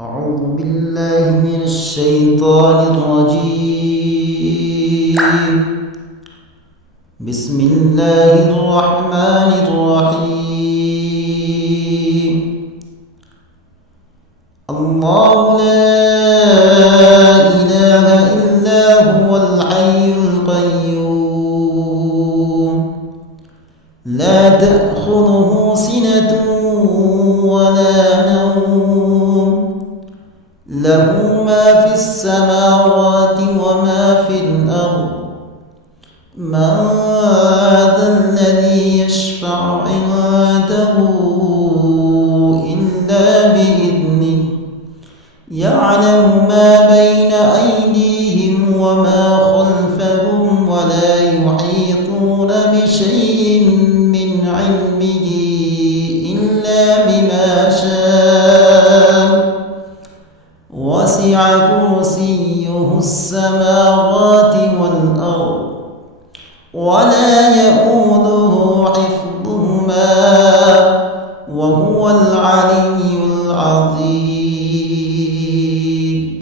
أعوذ بالله من الشيطان الرجيم. بسم الله الرحمن الرحيم. الله لا إله إلا هو الحي القيوم لا تأخذه سنة ولا نوم له ما في السماوات وما في الأرض من ذا الذي يشفع عنده إلا بإذنه يعلم ما بين أيديهم وما خلفهم ولا يحيطون بشيء من علمه إلا بما شاء وسع كرسيه السماوات والأرض ولا يئوده حفظهما وهو العلي العظيم.